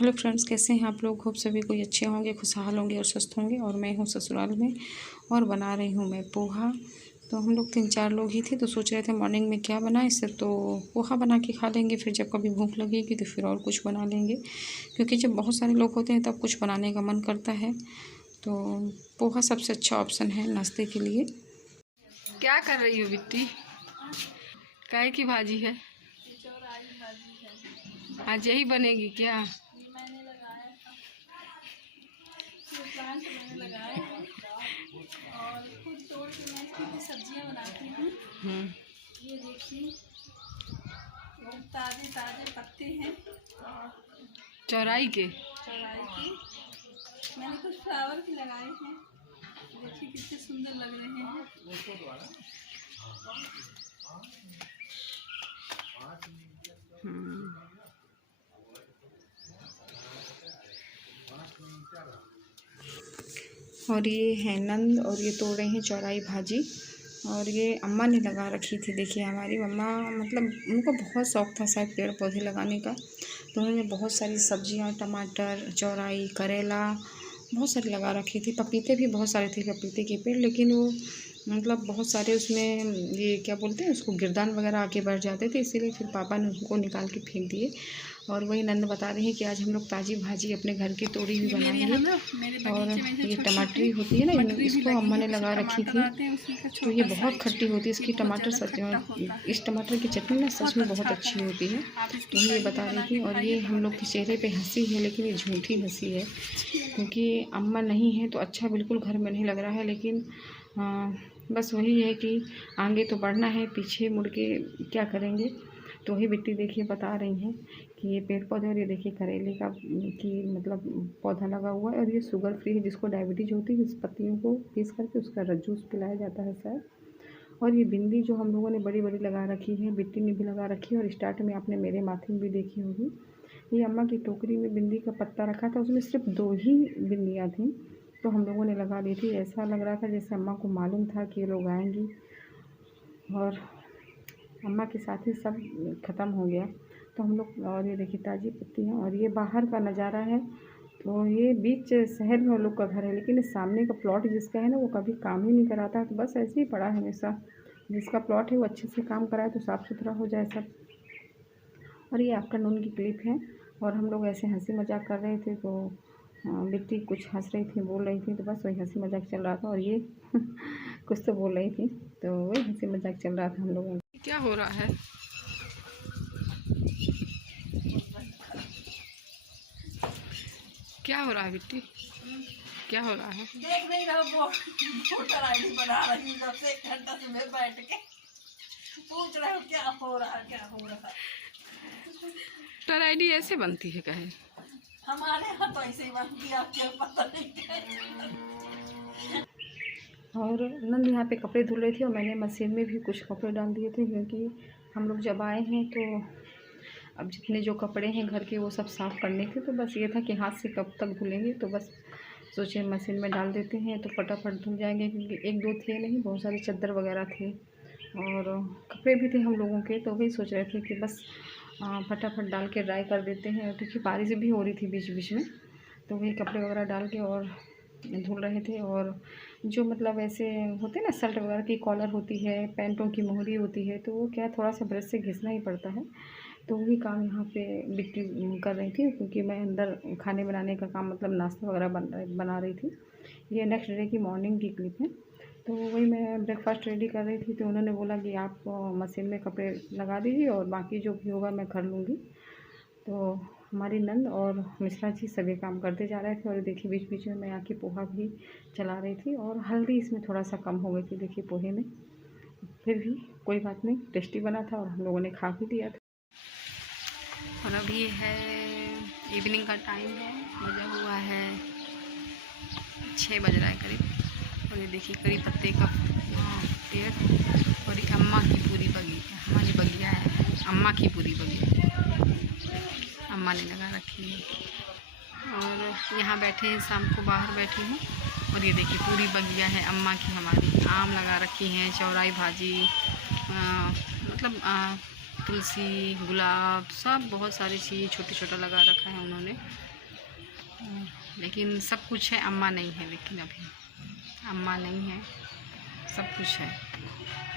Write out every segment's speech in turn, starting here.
Hello friends, कैसे हैं आप लोग। होप सभी कोई अच्छे होंगे, खुशहाल होंगे और स्वस्थ होंगे। और मैं हूं ससुराल में और बना रही हूं मैं पोहा। तो हम लोग 3-4 लोग ही थे, तो सोच रहे थे मॉर्निंग में क्या बनाएं। इससे तो पोहा बना के खा लेंगे, फिर जब कभी भूख लगेगी तो फिर और कुछ बना लेंगे, क्योंकि जब बहुत सारे लोग होते हैं तब कुछ बनाने का मन करता है। तो पोहा सबसे अच्छा ऑप्शन है नाश्ते के लिए। क्या कर रही हो बिट्टी? काय की भाजी है? आज यही बनेगी क्या? मैंने लगाया था, ये प्लांट मैंने लगाए हैं और खुद तोड़ के मैं इसकी भी सब्जियां बनाती हूँ। ये देखिए, ताजे ताजे पत्ते हैं चौराई के। मैंने कुछ फ्लावर भी लगाए हैं, देखिए कितने सुंदर लग रहे हैं। और ये है नंद, और ये तोड़ रहे हैं चौराई भाजी। और ये अम्मा ने लगा रखी थी। देखिए हमारी मम्मा, मतलब उनको बहुत शौक़ था शायद पेड़ पौधे लगाने का, तो उन्होंने बहुत सारी सब्जियां, टमाटर, चौराई, करेला बहुत सारी लगा रखी थी। पपीते भी बहुत सारे थे, पपीते के पेड़, लेकिन वो मतलब बहुत सारे उसमें ये क्या बोलते हैं उसको, गिरदान वगैरह आके बैठ जाते थे, इसीलिए फिर पापा ने उनको निकाल के फेंक दिए। और वही नंद बता रही हैं कि आज हम लोग ताज़ी भाजी अपने घर की तोड़ी हुई बनाएंगे। और ये टमाटरी होती है ना, इसको अम्मा ने लगा रखी थी, तो ये बहुत खट्टी होती है। इसकी टमाटर इस टमाटर की चटनी ना सच में बहुत अच्छी होती है, तो ये बता रही थी। और ये हम लोग के चेहरे पे हंसी है, लेकिन ये झूठी हंसी है, क्योंकि अम्मा नहीं है तो अच्छा बिल्कुल घर में नहीं लग रहा है। लेकिन बस वही है कि आगे तो बढ़ना है, पीछे मुड़ के क्या करेंगे। तो वही बिट्टी देखिए बता रही हैं कि ये पेड़ पौधे, और ये देखिए करेले का की मतलब पौधा लगा हुआ है, और ये शुगर फ्री है। जिसको डायबिटीज़ होती है, इस पत्तियों को पीस करके उसका जूस पिलाया जाता है शायद। और ये भिंडी जो हम लोगों ने बड़ी बड़ी लगा रखी है, बिट्टी ने भी लगा रखी है, और स्टार्ट में आपने मेरे माथे में भी देखी होगी। ये अम्मा की टोकरी में भिंडी का पत्ता रखा था, उसमें सिर्फ 2 ही भिंडियाँ थीं, तो हम लोगों ने लगा दी थी। ऐसा लग रहा था जैसे अम्मा को मालूम था कि ये लोग आएंगी, और अम्मा के साथ ही सब ख़त्म हो गया। तो हम लोग, और ये देखिए ताज़ी पत्तियाँ, और ये बाहर का नज़ारा है। तो ये बीच शहर में लोग का घर है, लेकिन इस सामने का प्लॉट जिसका है ना, वो कभी काम ही नहीं कराता, तो बस ऐसे ही पड़ा है हमेशा। जिसका प्लॉट है वो अच्छे से काम कराए तो साफ़ सुथरा हो जाए सब। और ये आफ्टरनून की क्लिप है, और हम लोग ऐसे हंसी मजाक कर रहे थे, तो बिट्टी कुछ हंस रही थी, बोल रही थी, तो बस वही हंसी मजाक चल रहा था। और ये कुछ तो बोल रही थी, तो वही हंसी मजाक चल रहा था हम लोगों का। क्या हो रहा है? क्या हो रहा है बिट्टी? क्या हो रहा है? देख नहीं रहा, वोटर आईडी बना रही हूँ, जब से 1 घंटा से मैं बैठ के पूछ रहे हो क्या हो रहा है, क्या हो रहा है। वोटर आईडी ऐसे बनती है कहे? हमारे यहाँ तो ऐसे ही बनती है, आपको पता नहीं। और नंद यहाँ पे कपड़े धुल रही थी, और मैंने मशीन में भी कुछ कपड़े डाल दिए थे, क्योंकि हम लोग जब आए हैं तो अब जितने जो कपड़े हैं घर के वो सब साफ़ करने थे। तो बस ये था कि हाथ से कब तक धुलेंगे, तो बस सोचे मशीन में डाल देते हैं तो फटाफट धुल जाएंगे, क्योंकि 1-2 थे नहीं, बहुत सारे चादर वगैरह थे और कपड़े भी थे हम लोगों के। तो वही सोच रहे थे कि बस फटाफट डाल के ड्राई कर देते हैं, क्योंकि बारिश भी हो रही थी बीच बीच में। तो वही कपड़े वगैरह डाल के और धुल रहे थे। और जो मतलब ऐसे होते हैं ना, शर्ट वगैरह की कॉलर होती है, पैंटों की मोहरी होती है, तो वो क्या थोड़ा सा ब्रश से घिसना ही पड़ता है। तो वही काम यहाँ पे बिट्टी कर रही थी, क्योंकि मैं अंदर खाने बनाने का काम, मतलब नाश्ता वगैरह बना रही थी। ये नेक्स्ट डे की मॉर्निंग की क्लिप है। तो वही मैं ब्रेकफास्ट रेडी कर रही थी, तो उन्होंने बोला कि आप मशीन में कपड़े लगा दीजिए और बाकी जो भी होगा मैं कर लूँगी। तो हमारी नंद और मिश्रा जी सभी काम करते जा रहे थे, और देखिए बीच बीच में मैं आके पोहा भी चला रही थी, और हल्दी इसमें थोड़ा सा कम हो गई थी देखिए पोहे में, फिर भी कोई बात नहीं, टेस्टी बना था और हम लोगों ने खा भी लिया था। और अभी है इवनिंग का टाइम है, बजा हुआ है 6 बज रहा है करीब। और ये देखिए करी पत्ते का पेड़, और ये अम्मा की पूरी बगिया, हमारी बगिया है, अम्मा की पूरी बगिया अम्मा ने लगा रखी है। और यहाँ बैठे हैं, शाम को बाहर बैठी हूँ, और ये देखिए पूरी बगिया है अम्मा की हमारी। आम लगा रखी हैं, चौराई भाजी, मतलब तुलसी, गुलाब, सब बहुत सारी चीज़ छोटा छोटा लगा रखा है उन्होंने। लेकिन सब कुछ है, अम्मा नहीं है। लेकिन अभी अम्मा नहीं है, सब कुछ है,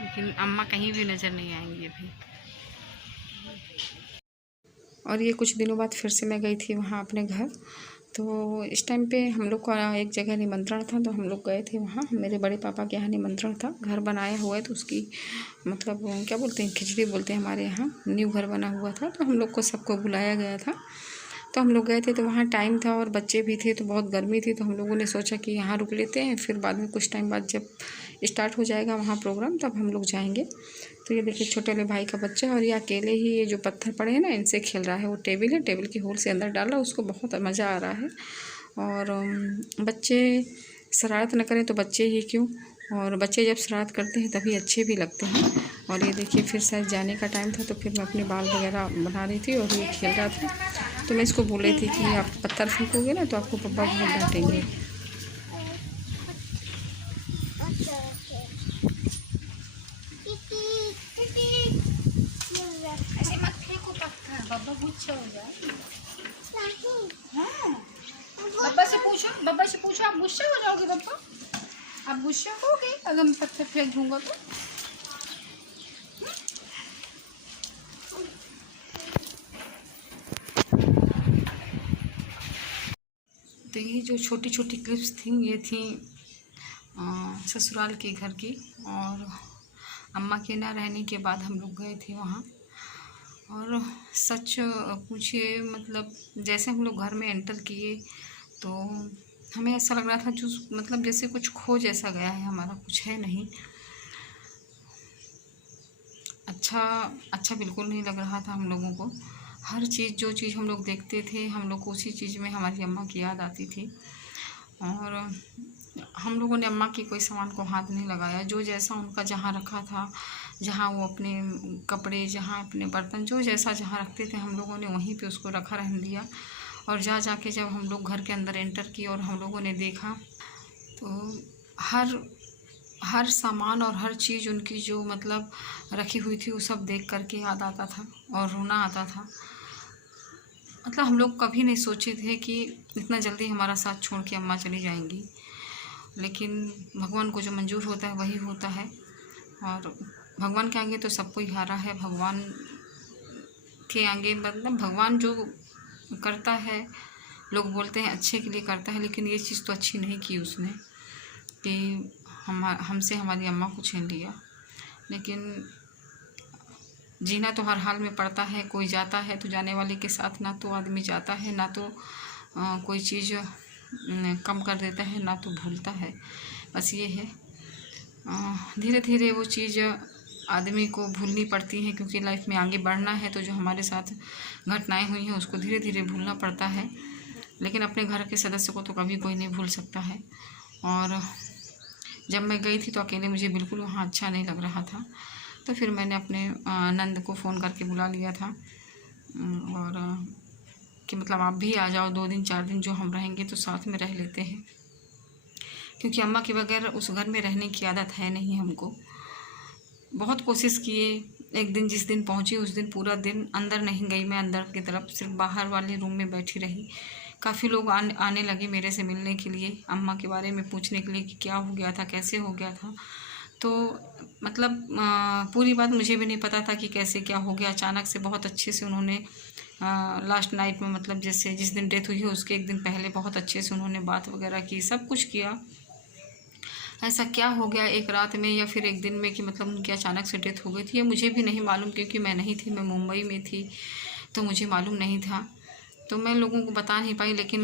लेकिन अम्मा कहीं भी नज़र नहीं आएंगी अभी। और ये कुछ दिनों बाद फिर से मैं गई थी वहाँ अपने घर। तो इस टाइम पे हम लोग का एक जगह निमंत्रण था, तो हम लोग गए थे वहाँ। मेरे बड़े पापा के यहाँ निमंत्रण था, घर बनाया हुआ है, तो उसकी मतलब क्या बोलते हैं, खिचड़ी बोलते हैं हमारे यहाँ। न्यू घर बना हुआ था, तो हम लोग को सबको बुलाया गया था। तो हम लोग गए थे, तो वहाँ टाइम था और बच्चे भी थे, तो बहुत गर्मी थी। तो हम लोगों ने सोचा कि यहाँ रुक लेते हैं, फिर बाद में कुछ टाइम बाद जब स्टार्ट हो जाएगा वहाँ प्रोग्राम, तब हम लोग जाएंगे। तो ये देखिए छोटे वाले भाई का बच्चा है, और ये अकेले ही ये जो पत्थर पड़े हैं ना, इनसे खेल रहा है। वो टेबल है, टेबल के होल से अंदर डाला, उसको बहुत मज़ा आ रहा है। और बच्चे शरारत न करें तो बच्चे ही क्यों, और बच्चे जब शरारत करते हैं तभी अच्छे भी लगते हैं। और ये देखिए फिर शायद जाने का टाइम था, तो फिर मैं अपने बाल वगैरह बना रही थी और ये खेल रहा था। तो मैं इसको बोल रही थी कि आप पत्थर फेंकोगे ना तो आपको पापा बहुत डांटेंगे। ऐसे मत फेंको पत्थर, बब्बा गुस्सा हो जाए। हाँ, बब्बा से पूछो, आप गुस्सा हो जाओगे बब्बा? आप गुस्सा होगे अगर मैं पत्थर फेंक दूंगा तो? तो ये जो छोटी छोटी क्लिप्स थी, ये थी ससुराल के घर की। और अम्मा के ना रहने के बाद हम लोग गए थे वहाँ। और सच पूछिए, मतलब जैसे हम लोग घर में एंटर किए तो हमें ऐसा लग रहा था जो मतलब जैसे कुछ खो जैसा गया है हमारा, कुछ है नहीं। अच्छा बिल्कुल नहीं लग रहा था हम लोगों को। हर चीज़, जो चीज़ हम लोग देखते थे, हम लोग को उसी चीज़ में हमारी अम्मा की याद आती थी। और हम लोगों ने अम्मा के कोई सामान को हाथ नहीं लगाया। जो जैसा उनका जहाँ रखा था, जहाँ वो अपने कपड़े, जहाँ अपने बर्तन, जो जैसा जहाँ रखते थे, हम लोगों ने वहीं पे उसको रखा रहने दिया। और जाके जब हम लोग घर के अंदर एंटर किए और हम लोगों ने देखा, तो हर सामान और हर चीज़ उनकी जो मतलब रखी हुई थी, वो सब देख करके याद आता था और रोना आता था। मतलब हम लोग कभी नहीं सोचे थे कि इतना जल्दी हमारा साथ छोड़ के अम्मा चली जाएंगी, लेकिन भगवान को जो मंजूर होता है वही होता है। और भगवान के आगे तो सब कोई हारा है। भगवान के आगे मतलब भगवान जो करता है, लोग बोलते हैं अच्छे के लिए करता है, लेकिन ये चीज़ तो अच्छी नहीं की उसने कि हमसे हमारी अम्मा को छीन लिया। लेकिन जीना तो हर हाल में पड़ता है। कोई जाता है तो जाने वाले के साथ ना तो आदमी जाता है, ना तो कोई चीज़ कम कर देता है, ना तो भूलता है। बस ये है, धीरे धीरे वो चीज़ आदमी को भूलनी पड़ती है, क्योंकि लाइफ में आगे बढ़ना है। तो जो हमारे साथ घटनाएं हुई हैं उसको धीरे धीरे भूलना पड़ता है। लेकिन अपने घर के सदस्य को तो कभी कोई नहीं भूल सकता है। और जब मैं गई थी तो अकेले मुझे बिल्कुल वहाँ अच्छा नहीं लग रहा था। तो फिर मैंने अपने नंद को फ़ोन करके बुला लिया था, और कि मतलब आप भी आ जाओ, 2 दिन 4 दिन जो हम रहेंगे तो साथ में रह लेते हैं, क्योंकि अम्मा के बगैर उस घर में रहने की आदत है नहीं हमको। बहुत कोशिश किए। एक दिन जिस दिन पहुंची उस दिन पूरा दिन अंदर नहीं गई मैं, अंदर की तरफ, सिर्फ बाहर वाले रूम में बैठी रही। काफ़ी लोग आने लगे मेरे से मिलने के लिए, अम्मा के बारे में पूछने के लिए कि क्या हो गया था, कैसे हो गया था। तो मतलब पूरी बात मुझे भी नहीं पता था कि कैसे क्या हो गया। अचानक से बहुत अच्छे से उन्होंने लास्ट नाइट में, मतलब जैसे जिस दिन डेथ हुई है उसके एक दिन पहले बहुत अच्छे से उन्होंने बात वगैरह की, सब कुछ किया। ऐसा क्या हो गया एक रात में या फिर एक दिन में कि मतलब उनकी अचानक से डेथ हो गई थी, ये मुझे भी नहीं मालूम, क्योंकि मैं नहीं थी, मैं मुंबई में थी, तो मुझे मालूम नहीं था। तो मैं लोगों को बता नहीं पाई। लेकिन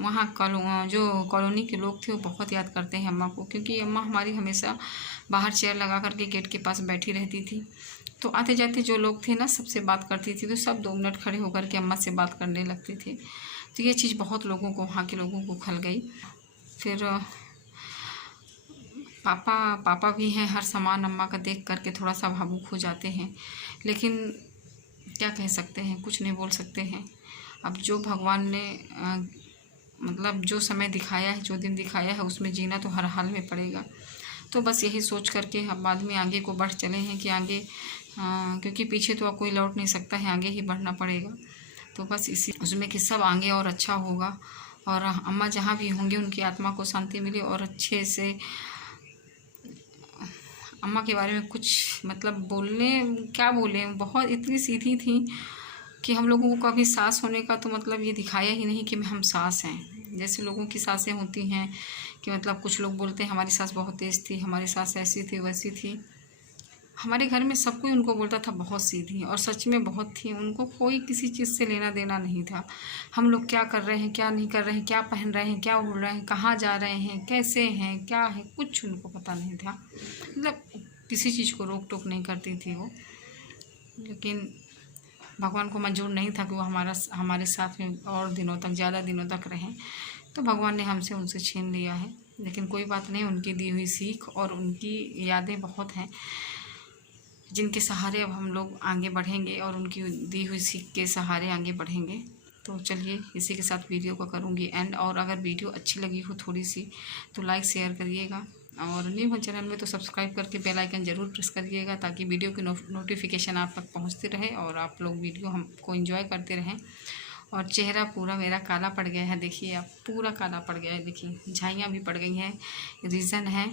वहाँ जो कॉलोनी के लोग थे वो बहुत याद करते हैं अम्मा को, क्योंकि अम्मा हमारी हमेशा बाहर चेयर लगा करके गेट के पास बैठी रहती थी। तो आते जाते जो लोग थे ना, सबसे बात करती थी, तो सब 2 मिनट खड़े होकर के अम्मा से बात करने लगते थे। तो ये चीज़ बहुत लोगों को, वहाँ के लोगों को खल गई। फिर पापा भी हैं, हर सामान अम्मा का देख करके थोड़ा सा भावुक हो जाते हैं, लेकिन क्या कह सकते हैं, कुछ नहीं बोल सकते हैं। अब जो भगवान ने मतलब जो समय दिखाया है, जो दिन दिखाया है, उसमें जीना तो हर हाल में पड़ेगा। तो बस यही सोच करके हम बाद में आगे को बढ़ चले हैं कि आगे क्योंकि पीछे तो अब कोई लौट नहीं सकता है, आगे ही बढ़ना पड़ेगा। तो बस इसी उसमें कि सब आगे और अच्छा होगा, और अम्मा जहाँ भी होंगी उनकी आत्मा को शांति मिले, और अच्छे से अम्मा के बारे में कुछ मतलब बोलने क्या बोले, बहुत इतनी सीधी थी कि हम लोगों को कभी सास होने का तो मतलब ये दिखाया ही नहीं कि हम सास हैं। जैसे लोगों की सासें होती हैं कि मतलब कुछ लोग बोलते हैं हमारी सास बहुत तेज़ थी, हमारी सास ऐसी थी वैसी थी। हमारे घर में सब कोई उनको बोलता था बहुत सीधी, और सच में बहुत थी। उनको कोई किसी चीज़ से लेना देना नहीं था। हम लोग क्या कर रहे हैं, क्या नहीं कर रहे हैं, क्या पहन रहे हैं, क्या उड़ रहे हैं, कहाँ जा रहे हैं, कैसे हैं, क्या है, कुछ उनको पता नहीं था। मतलब किसी चीज़ को रोक टोक नहीं करती थी वो। लेकिन भगवान को मंजूर नहीं था कि वो हमारे साथ में और दिनों तक, ज़्यादा दिनों तक रहें, तो भगवान ने हमसे उनसे छीन लिया है। लेकिन कोई बात नहीं, उनकी दी हुई सीख और उनकी यादें बहुत हैं जिनके सहारे अब हम लोग आगे बढ़ेंगे, और उनकी दी हुई सीख के सहारे आगे बढ़ेंगे। तो चलिए इसी के साथ वीडियो को करूँगी एंड। और अगर वीडियो अच्छी लगी हो थोड़ी सी तो लाइक शेयर करिएगा, और न्यू हो चैनल में तो सब्सक्राइब करके बेल आइकन ज़रूर प्रेस करिएगा, ताकि वीडियो की नोटिफिकेशन आप तक पहुँचती रहे और आप लोग वीडियो हमको एंजॉय करते रहें। और चेहरा पूरा मेरा काला पड़ गया है, देखिए आप, पूरा काला पड़ गया है, देखिए झाइयाँ भी पड़ गई हैं। रीज़न है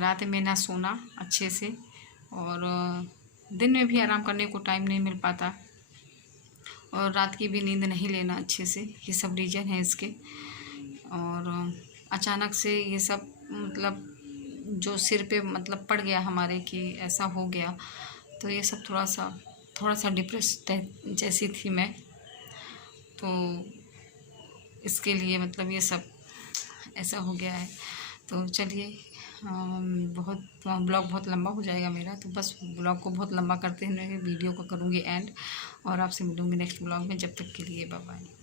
रात में ना सोना अच्छे से, और दिन में भी आराम करने को टाइम नहीं मिल पाता, और रात की भी नींद नहीं लेना अच्छे से, ये सब रीज़न है इसके। और अचानक से ये सब मतलब जो सिर पे मतलब पड़ गया हमारे कि ऐसा हो गया, तो ये सब थोड़ा सा डिप्रेस्ड जैसी थी मैं, तो इसके लिए मतलब ये सब ऐसा हो गया है। तो चलिए ब्लॉग बहुत लंबा हो जाएगा मेरा, तो बस ब्लॉग को बहुत लंबा करते हुए वीडियो को करूँगी एंड, और आपसे मिलूँगी नेक्स्ट ब्लॉग में। जब तक के लिए बाय बाय।